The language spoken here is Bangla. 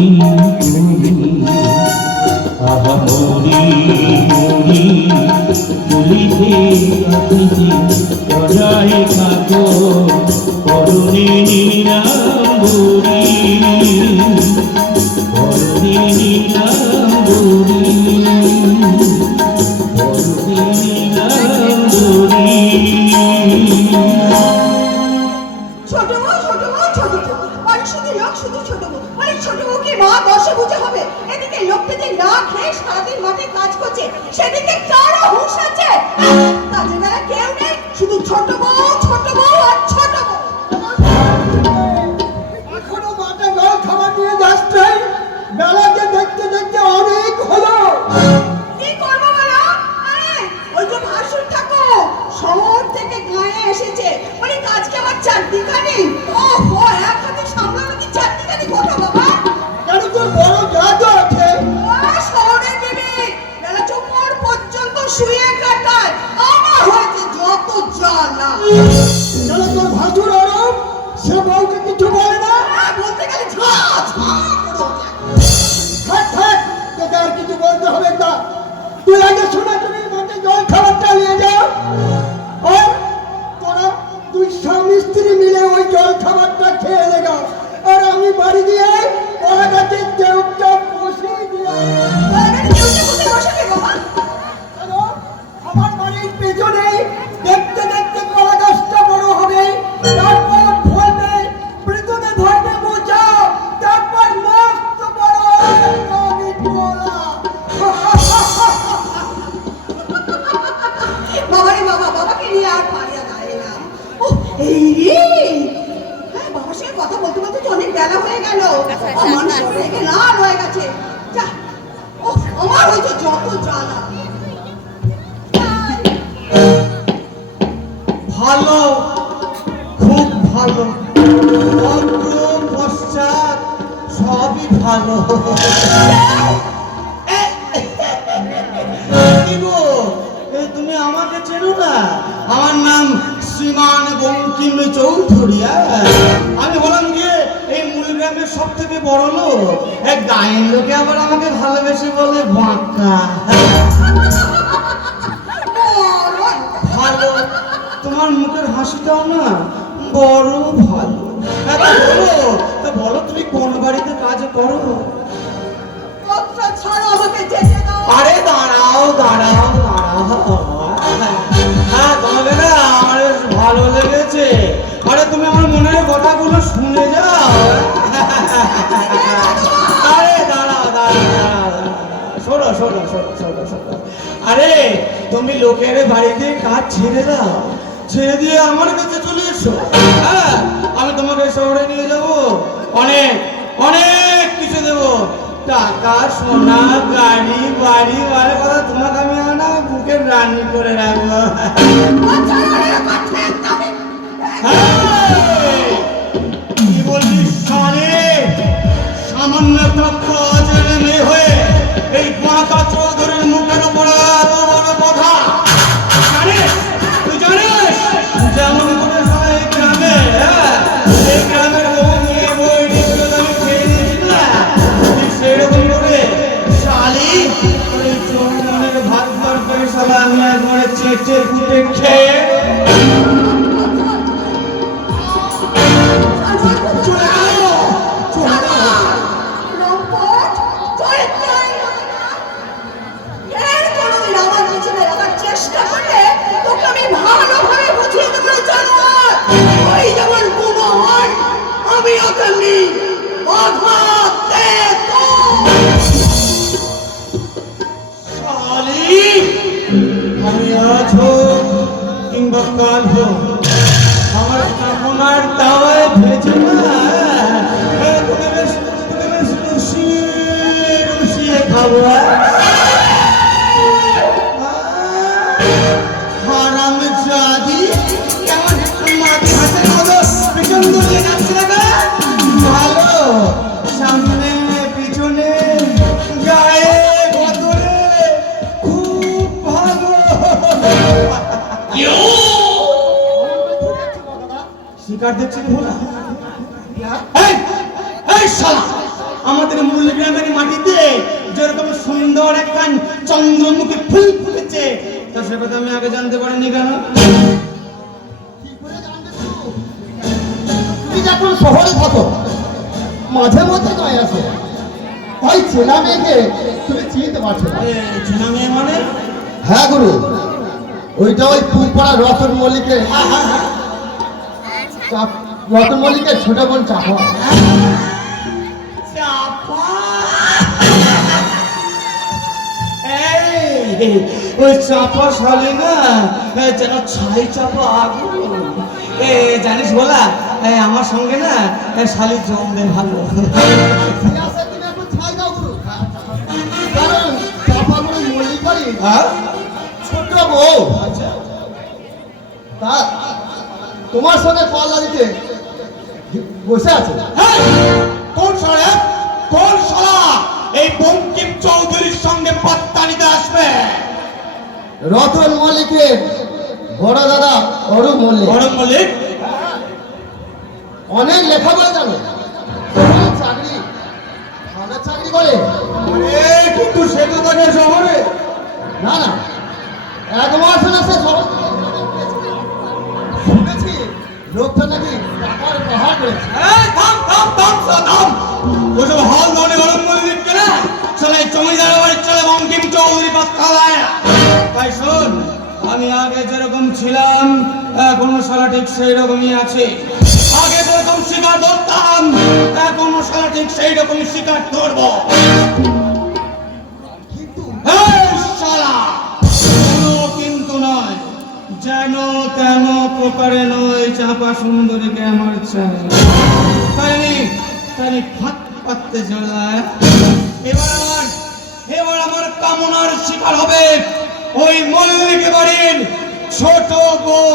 তুমি আহা মরি মরি তুলিতে আতিথি পরায় থাকো করুণে নিরাম ছোট মুখে মা বসে বুঝে হবে। এদিকে লোকটাকে না খেয়ে সারাদিন মাঠে কাজ করছে, সেদিকে কারও হুঁশ আছে। কাজে বেলা কেউ নেই, শুধু ছোট বউ ছোট বউ আর ছোট কথা বলতে বলতে তো অনেক বেলা হয়ে গেল। মানুষ রেগে লাল হয়ে গেছে। আমার হয়েছে যত জ্বালা। ভালো, খুব ভালো। পশ্চাৎ সবই ভালো। তুমি আমাকে চেনো না? আমার নাম শ্রীমান বঙ্কিম চৌধুরী বড় লোক। এক গায়ের লোকে আবার আমাকে ভালোবেসে বলে বাঁকা ভালো। তোমার মুখের হাসিটাও না বড় ভালো। বলো তা বলো তুমি কোন বাড়িতে কাজ করো? আরে দাঁড়াও দাঁড়াও দাঁড়াও। হ্যাঁ তোমাকে না আমার ভালো লেগেছে। আরে তুমি আমার মনের কথাগুলো শুনে যাও। আরে, তুমি লোকের বাড়িতে কাজ ছেড়ে দাও। ছেড়ে দিয়ে আমার কাছে চলে এসো। হ্যাঁ আমি তোমাকে শহরে নিয়ে যাব। অনেক অনেক কিছু দেবো। টাকা, সোনা, গাড়ি, বাড়ি বাড়ি কথা তোমাকে আমি না বুকে রানি করে রাখব। কি বললি সারে? সামান্য কাল হোক আমার কামনার দাওয়ায় ভেজে খাব শিকার দেখছি ভোলা? এই এই শালা! আমাদের মূল গ্রামের মাটিতে যেরকম সুন্দর একখান চন্দ্রমুখী ফুল ফুটেছে তা সে কথা আমি আগে জানতে পারিনি কেন? করে তুমি যখন শহরে থাকো মাঝে মধ্যে নয় আসে তাই চেনা মেয়েকে তুমি চিনতে পারছ চেনা মেয়ে মানে? হ্যাঁ গুরু। ওইটা ওই ফুলপাড়া রতন মল্লিকের চাপ- রতন মল্লিকের ছোট বোন চাপা। ওই চাপা শালি না যেন ছাই চাপা আগুন এ জানিস বলা আমার সঙ্গে না শালি জমবে ভালো। মল্লিকারই হ্যাঁ? ছোট বউ। তা তোমার সঙ্গে পাল্লা দিতে বসে আছে? কোন শালা কোন শালা? এই বঙ্কিম চৌধুরীর সঙ্গে পাত্তা নিতে আসবে। রতন মল্লিকের বড় দাদা অরূপ মল্লিক। বড় মল্লিক? অনেক লেখাপড়া জানে। চাকরি চাকরি করে? কিন্তু সে তো থাকে শহরে। না না। এক মাস লোকটা নাকি টাকার পাহাড় করেছে এই, থাম থাম থাম থাম, থাম। ওসব হল গরম করে দিচ্ছে না? চলে জমিদার বাড়ির চলে বঙ্কিম চৌধুরী পাত্তা দেয় না। তাই শোন আমি আগে যেরকম ছিলাম এখনও সারা ঠিক সেই রকমই আছে। আগে যেরকম শিকার ধরতাম এখনও সারা ঠিক সেই রকমই শিকার ধরবো। কিন্তু শালা কোনো কিন্তু নয়। যেন তেন প্রকারে নয়, চাপা সুন্দরীকে আমার চাই তাই তাই ফাঁক পাততে চলায় এবার আমার এবার আমার কামনার শিকার হবে ওই মল্লিক বাড়ির ছোট বউ।